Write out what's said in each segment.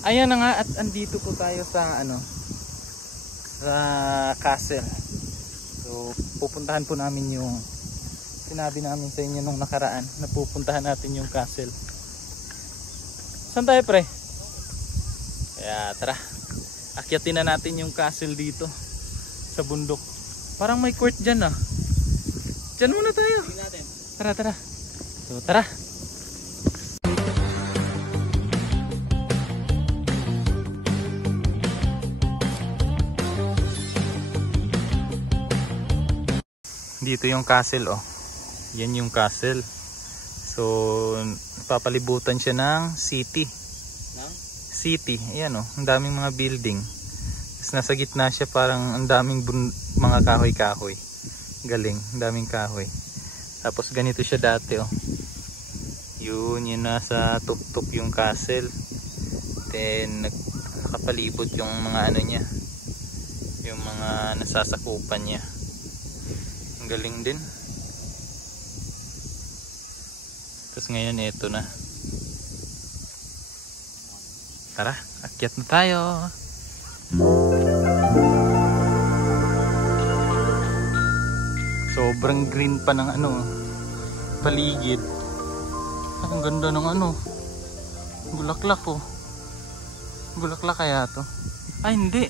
Ayan na nga, at andito po tayo sa sa castle. So pupuntahan po namin yung sinabi namin sa inyo nung nakaraan na pupuntahan natin yung castle. Saan tayo, pre? Kaya tara, akyatin na natin yung castle dito sa bundok. Parang may court dyan ah. Dyan muna tayo. Tara, tara. So tara. Dito yung castle oh. Yan yung castle. So papalibutan siya ng city. City. Ayan oh, ang daming mga building. Tapos nasa gitna siya, parang ang daming mga kahoy-kahoy. Galing, ang daming kahoy. Tapos ganito siya dati oh. Yun nasa tuktok yung castle. Then nakapalibot yung mga niya. Yung mga nasasakupan niya. Galing din. Tapos ngayon ito na. Tara, akyat na tayo. Sobrang green pa ng paligid. Ang ganda ng bulaklak oh. Bulaklak kaya to? Ay hindi.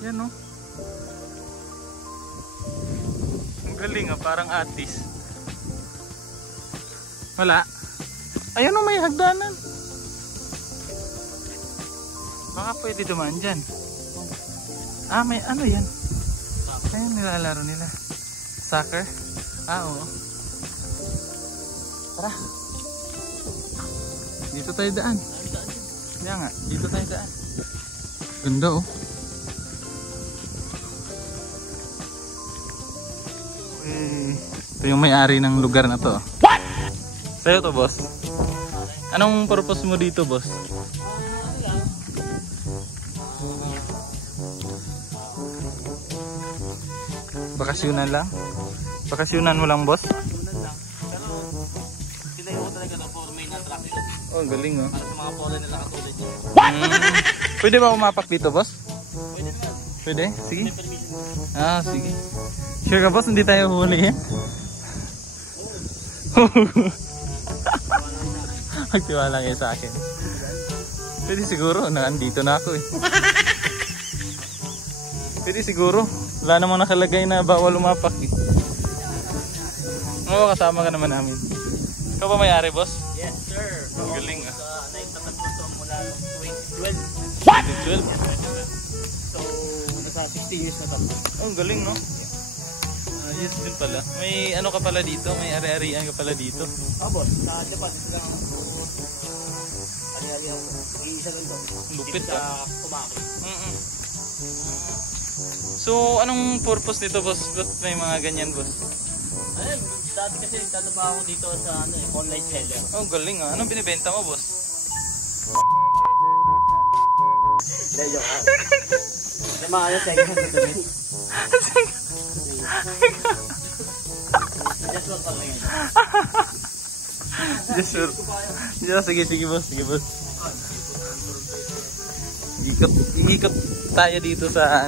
Yan oh. Galing ah, parang atis. Wala. Ayun oh, may hagdanan. Baka pwede dumaan dyan. Ah, may yan. Ayun, nilalaro nila. Soccer? Ah, oo. Tara. Dito tayo daan. Kaya nga, dito tayo daan. Ganda oh. Ito yung may-ari ng lugar na to. What? Sa'yo to, boss. Anong purpose mo dito, boss? Bakasyonan lang? Bakasyonan mo lang, boss? Bakasyonan lang. Pero tinayo ko talaga na for main attraction. Oh, galing oh. Para sa mga polo nila katulad nyo. Pwede ba umapak dito, boss? Pwede naman. Pwede? Sige. May permission. Ah, sige. Sure ka, boss? Hindi tayo huli eh? Magtiwala kayo sa akin. Pwede siguro, nandito na ako eh. Pwede siguro. Wala namang nakalagay na bawal umapak eh. Oo, kasama ka naman namin. Ikaw ba may-ari, boss? Yes, sir. Galing ah. Naitatagpo ito mula 2012. What? 2012? So, nasa 60 years na tatlo. Oh, galing no? Yes din pala. May ka pala dito? May ari-arian ka pala dito? Ah, boss. Sa Japan, ito lang ari-arian ko. Iisa lang ito. Lupit sa Kumaki. So, anong purpose nito, boss? Ba't may mga ganyan, boss? Ayun, dati kasi tataba ako dito sa online seller. Oh, galing ah. Anong binibenta mo, boss? Leyo ka. Sa mga second ito rin. Just one pala yun. Just sure. Sige, boss. Sige, boss. Iikot tayo dito sa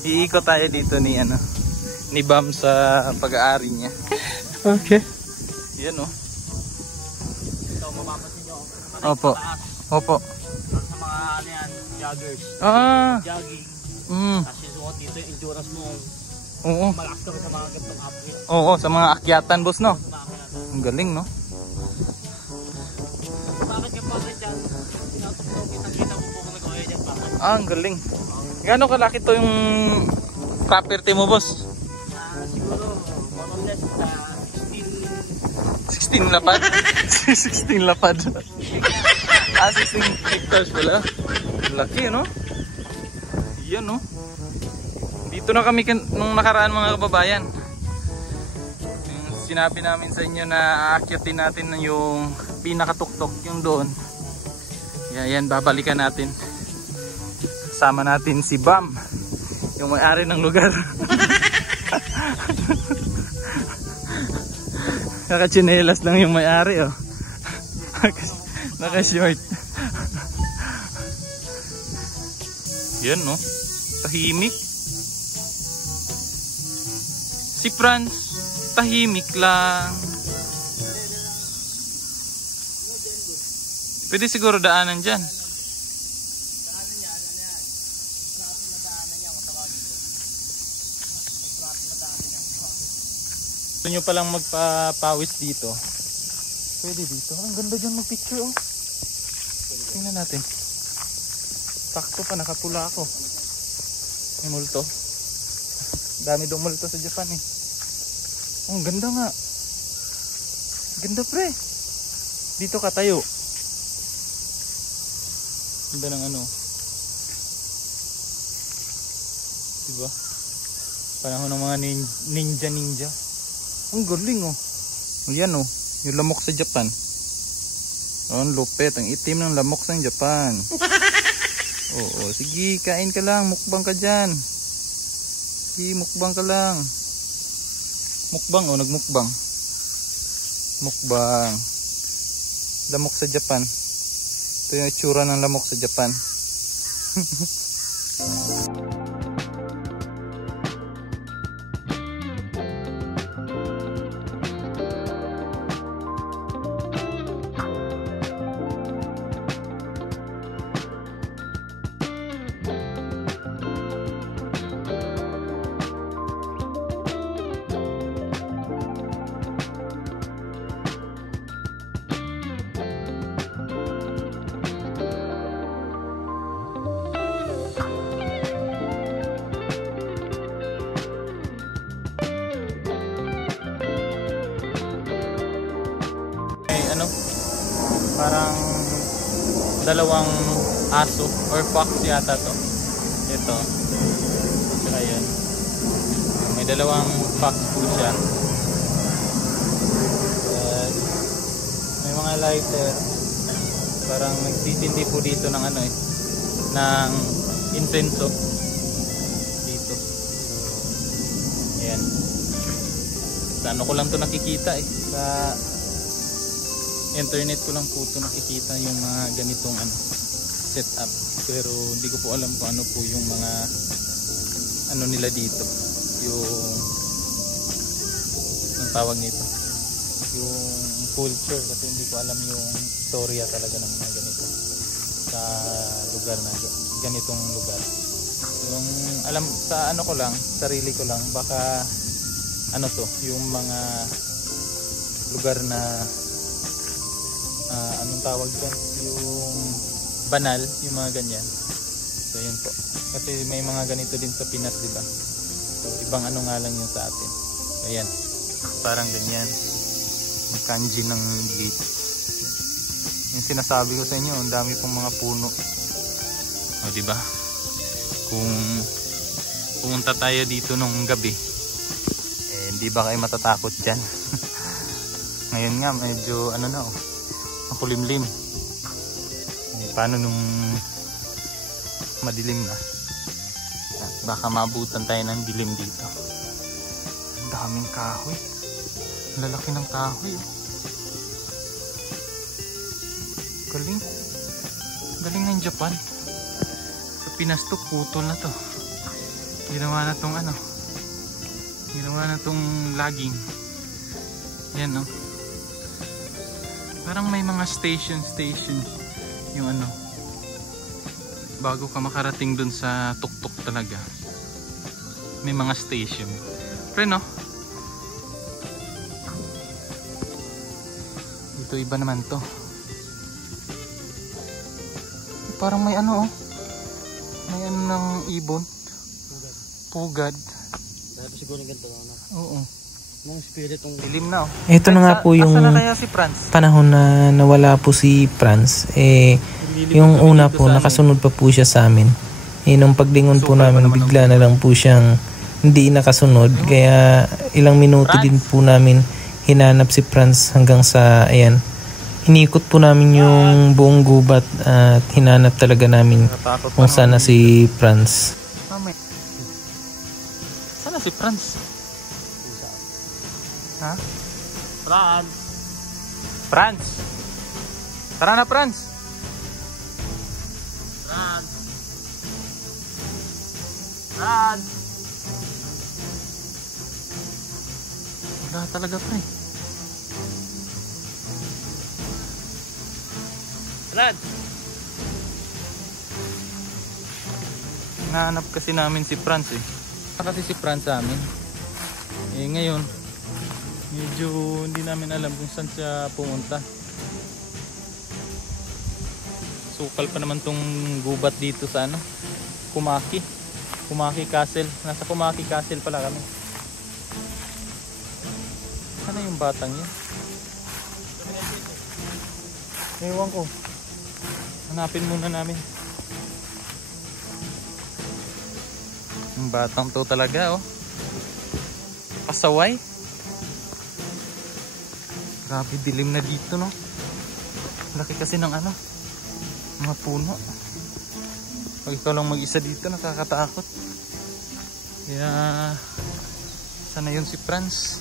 Iikot tayo dito ni Bam sa pag-aari niya. Okay. Yan oh. Ito, mapapansin nyo. Opo. Opo. Sa mga joggers. Jogging. Tapos yung suot dito, yung endurance mo. Oo. Malakas ka sa mga gantong apit. Oo, sa mga akyatan, boss, no? Ang galing, no? Bakit ka bakit dyan? Tinatok-tok, kitang-kita mo po kung nag-oya dyan. Bakit? Ah, ang galing. Gano'ng kalaki to yung property mo, boss? Siguro, more or less, 16 lapad? 16 lapad. 16 hectares pala. Laki, no? Yan, no? Dito na kami nung nakaraan, mga kababayan. Sinabi namin sa inyo na aakyatin natin yung pinakatuktok, yung doon. Yan, babalikan natin. Kasama natin si Bam, yung may-ari ng lugar. Nakachinelas lang yung may-ari, oh. Naka-short. Yan no. Tahimik. Si Franz, tahimik lang. Pwede siguro daanan dyan. Gusto nyo palang magpapawis dito. Pwede dito. Ang ganda dyan mag-picture oh. Tingnan natin. Sakto pa, nakapula ako. May multo. Dami daw multo sa Japan eh. Oh, ang ganda nga. Ganda pre. Dito ka tayo. Ganda ng ano. Diba? Panahon ng mga ninja. Ang galing oh. Yan oh. Yung lamok sa Japan. Oh, ang lupet. Ang itim ng lamok sa Japan. Oo, sige, kain ka lang. Mukbang ka dyan. Sige, mukbang ka lang. Mukbang oh, nagmukbang. Mukbang. Lamok sa Japan. Ito yung itsura ng lamok sa Japan. Parang dalawang aso or fox yata to. Ito. Saka yun. May dalawang fox po siya. May mga lighter. Parang nagtitindi po dito ng ano eh. Ng insenso. Dito. Ayan. Sa ano ko lang to nakikita eh. Sa internet ko lang po ito nakikita yung mga ganitong ano, setup, pero hindi ko po alam kung ano po yung mga ano nila dito, yung ang tawag nito, yung culture, kasi hindi ko alam yung storya talaga ng mga ganito sa lugar na ganitong lugar. Yung alam sa ano ko lang, sarili ko lang, baka ano to, yung mga lugar na anong tawag dyan, yung banal, yung mga ganyan. So yun po, kasi may mga ganito din sa Pinas, diba? So ibang ano nga lang yung sa atin. Ayan, parang ganyan yung kanji ng gate. Yung sinasabi ko sa inyo, ang dami pong mga puno. O diba, kung pumunta tayo dito nung gabi, eh hindi ba kayo matatakot dyan? Ngayon nga medyo ano na oh, makulimlim. Paano nung madilim na? Baka maabutan tayo ng dilim dito. Ang daming kahoy. Lalaki ng kahoy. Galing. Galing ng Japan. Sa Pinas to, putol na to. Ginawa na tong ano. Ginawa na tong logging. Yan no. Parang may mga station yung ano, bago ka makarating dun sa tuktok talaga, may mga station. Pero no, dito iba naman to. Parang may ano oh, may ano ng ibon, pugad. Dahil siguro ganito na. Oo. Mga spiritong dilim na oh. Ito na nga po yung si panahon na nawala po si Franz. Yung una po, nakasunod pa po siya sa amin. Nung paglingon po namin, bigla na lang po siyang hindi nakasunod. Kaya ilang minuto din po namin hinanap si Franz hanggang sa, ayan, inikot po namin yung buong gubat at hinanap talaga namin kung sana si Franz. Sana si Franz? Ha? Franz. Franz. Tara na, Franz. Rad. Rad. Wala talaga, pre. Rad. Nahanap kasi namin si Franz eh. Kasi si Franz sa amin. Eh ngayon, medyo hindi namin alam kung saan siya pumunta. Sukal pa naman tong gubat dito sa ano, Kumaki. Kumaki Castle. Nasa Kumaki Castle pala kami. Sana yung batang yun? Ewan ko. Hanapin muna namin. Yung batang to talaga oh. Pasaway. Grabe dilim na dito no. Laki kasi ng ano, mga puno. Pag ikaw lang mag-isa dito nakakatakot. Kaya sana yun si Franz.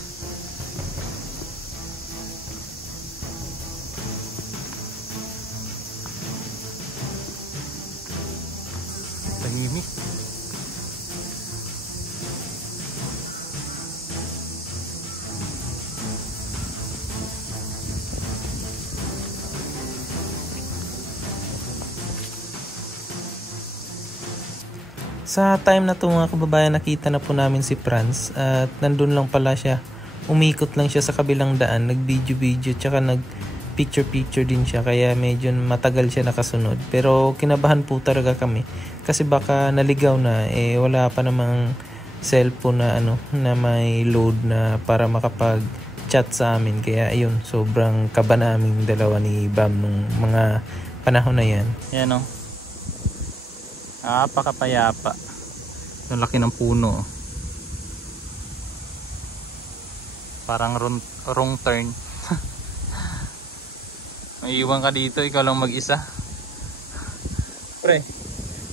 Tahimik. Sa time na to mga kababayan, nakita na po namin si Franz at nandun lang pala siya. Umikot lang siya sa kabilang daan, nag-video tsaka nag-picture din siya, kaya medyo matagal siya nakasunod. Pero kinabahan po talaga kami kasi baka naligaw na, eh wala pa namang cellphone na ano na may load na para makapag-chat sa amin. Kaya ayun, sobrang kaba naming dalawa ni Bam nung mga panahon na yan. Yan o. Napakapayapa. Yung laki ng puno. Parang wrong turn. Maiiwan ka dito, ikaw lang mag-isa. Pre,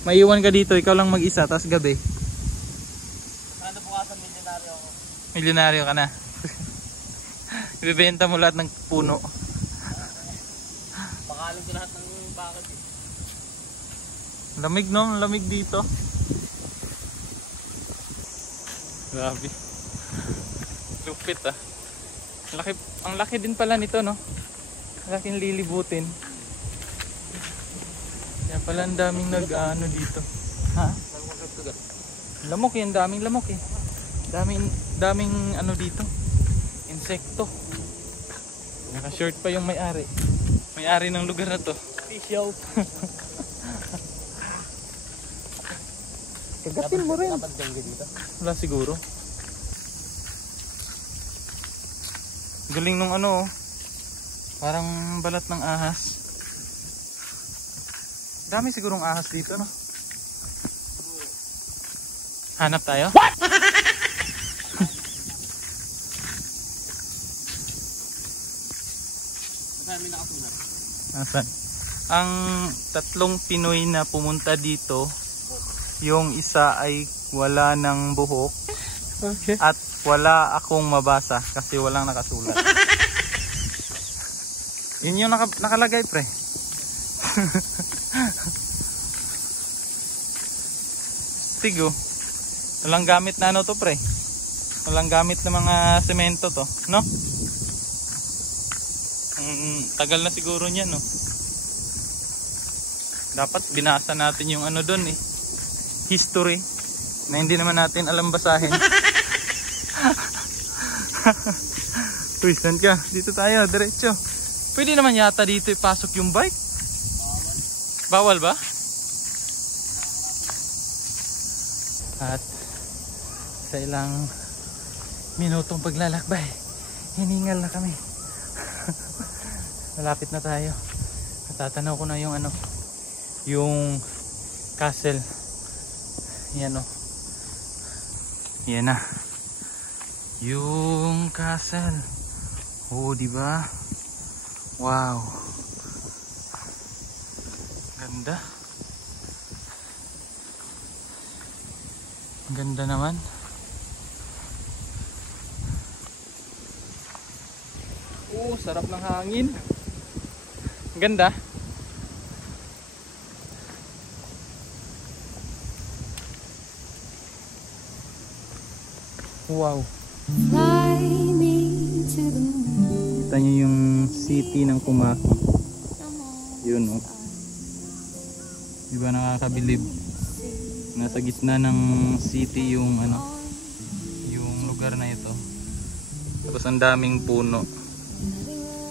maiiwan ka dito, ikaw lang mag-isa, tas gabi. Ano bukasan, milyonaryo ako. Milyonaryo ka na. Ibibenta mo lahat ng puno. Pakalin ko lahat ng bakit eh. Lamig no? Lamig dito. Grabe. Lupit ah. Ang laki din pala nito no? Laking lilibutin. Kaya pala ang daming nag-ano dito. Ha? Lamok yan, daming lamok eh. Daming ano dito. Insekto. Naka-short pa yung may-ari. May-ari ng lugar na to. Official. Kagatin mo rin. Dapat dengue dito. Wala siguro. Galing nung ano oh. Parang balat ng ahas. Dami sigurong ahas dito no. Hanap tayo? What? Nasaan? Ang tatlong Pinoy na pumunta dito, yung isa ay wala ng buhok. Okay. At wala akong mabasa kasi walang nakasulat. Yun yung nakalagay pre. Tigo. Walang gamit na ano to pre. Walang gamit na mga semento to, no? Tagal na siguro niyan, no? Dapat binasa natin yung ano doon eh. History na hindi naman natin alam basahin. Uy, saan ka? Dito tayo, diretso. Pwede naman yata dito ipasok yung bike. Bawal ba? At sa ilang minutong paglalakbay, hiningal na kami. Malapit na tayo. Tatanaw ko na yung ano, yung castle. Yan o. Yan na. Yung castle. Oh, di ba? Wow. Ganda. Ganda naman. Oh, sarap ng hangin. Ganda. Wow. Kita nyo yung city ng Kumaki. Yun oh. Diba nakakabilib? Nasa gitna ng city yung ano, yung lugar na ito. Tapos ang daming puno.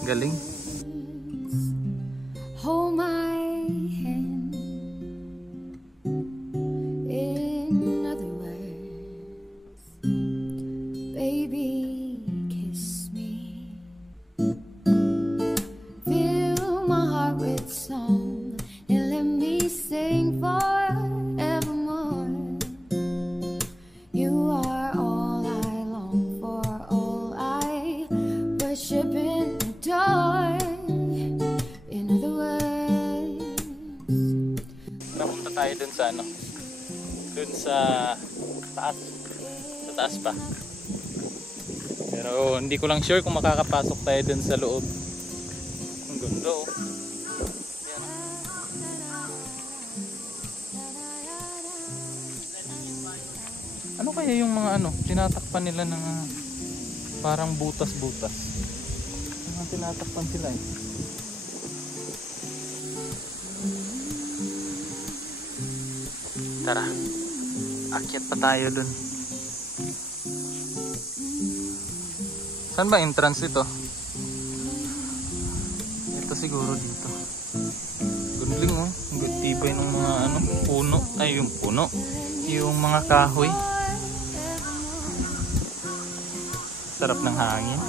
Galing. Hold my hand. In other words, baby, kiss me. Fill my heart with song and let me sing forevermore. You are all I long for, all I worship and adore. In other words, Napunta tayo dun sa ano, dun sa taas. Sa taas pa. Pero hindi ko lang sure kung makakapasok tayo dun sa loob. Ang ganda oh. Yan. Ano kaya yung mga ano, tinatakpan nila ng parang butas-butas. Mga tinatakpan sila eh. Tara, akyat pa tayo dun. Saan ba entrance ito? Ito siguro dito. Gundling oh, ang tibay ng mga ano, puno. Ay yung puno, yung mga kahoy. Sarap ng hangin.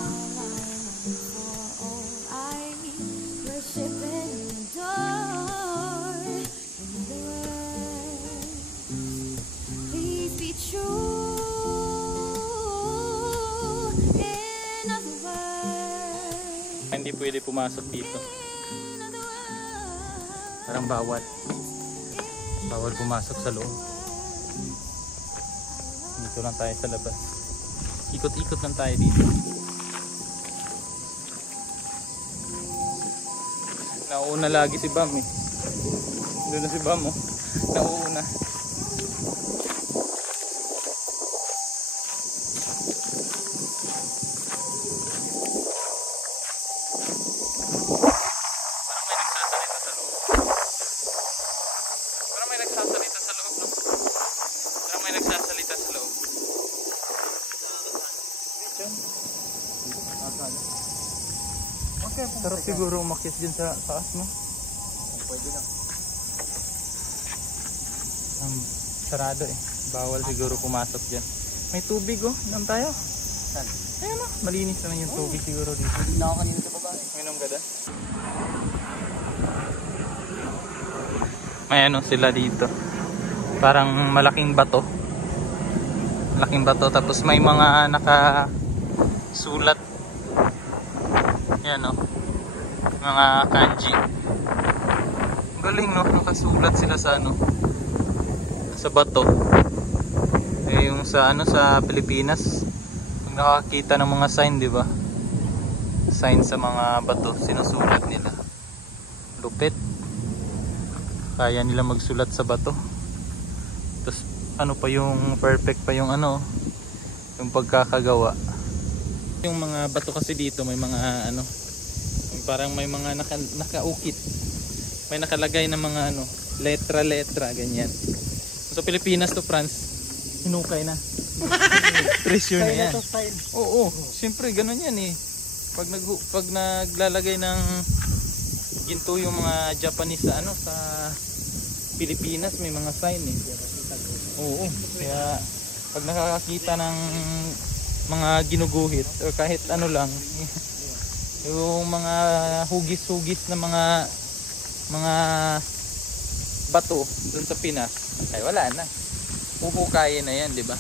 I worship and adore. In other words, please be true. In other words, Hindi pwede pumasok dito. in other words, Parang bawal. Bawal pumasok sa loob. Dito lang tayo sa labas. Ikot-ikot lang tayo dito. Nauuna lagi si Bam eh. Doon na si Bam oh. Nauuna. Parang may nagsasalita sa loob. Parang may nagsasalita sa loob. Sarap siguro umakyat dyan sa taas, no? Pwede lang. Sarado eh. Bawal siguro pumasok dyan. May tubig oh. Inom tayo. Saan? Ayun oh. Malinis naman yung tubig siguro dito. Hindi na ako kanina sa baba. Minom ka doon? May ano sila dito. Parang malaking bato. Malaking bato. Tapos may mga nakasulat. Yan o. Mga kanji. Galing no. Nakasulat sila sa ano. Sa bato. Eh yung sa ano sa Pilipinas. Pag nakakita ng mga sign, di ba? Sign sa mga bato. Sinusulat nila. Lupit. Kaya nila magsulat sa bato. Tapos ano pa yung perfect pa yung ano. Yung pagkakagawa. Yung mga bato kasi dito may mga ano, parang may mga nakaukit. May nakalagay na mga ano, letra-letra ganyan. Sa Pilipinas to, France, hinukay na. Treasure na yan. Oo, siyempre ganun yan eh. Pag naglalagay ng ginto yung mga Japanese sa ano sa Pilipinas may mga sign eh. Oo, kaya pag nakakakita ng mga ginuguhit o kahit ano lang yung mga hugis-hugis na mga bato dun sa Pinas ay wala na, pupukayin na yan, di ba?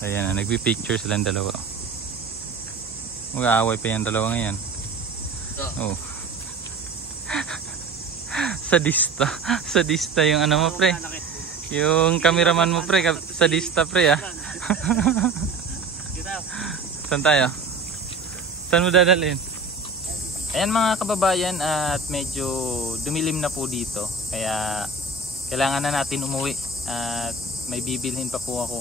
Ayan na, nagpi-picture silang dalawa. Mag-aaway pa yan dalawa ngayon. Oh. Sadista yung ano mo pre, yung cameraman mo pre, sadista pre ah. Saan tayo? Saan mo dadalhin? Ayan mga kababayan, at medyo dumilim na po dito. Kaya kailangan na natin umuwi at may bibilhin pa po ako.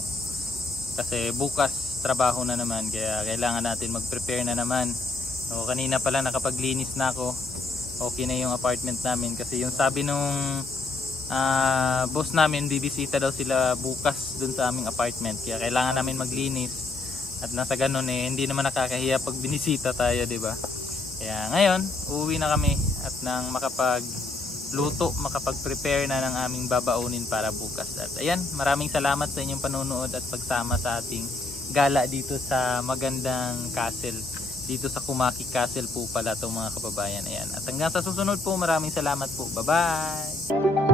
Kasi bukas trabaho na naman, kaya kailangan natin mag-prepare na naman. So, kanina pala nakapaglinis na ako. Okay na yung apartment namin kasi yung sabi nung boss namin, bibisita daw sila bukas dun sa aming apartment. Kaya kailangan namin maglinis. At nasa ganun hindi naman nakakahiya pag binisita tayo, di ba? Kaya ngayon, uuwi na kami at nang makapagluto, makapag-prepare na ng aming babaunin para bukas. At ayan, maraming salamat sa inyong panunood at pagsama sa ating gala dito sa magandang castle. Dito sa Kumaki Castle po pala itong mga kababayan. Ayan. At hanggang sa susunod po, maraming salamat po. Bye-bye!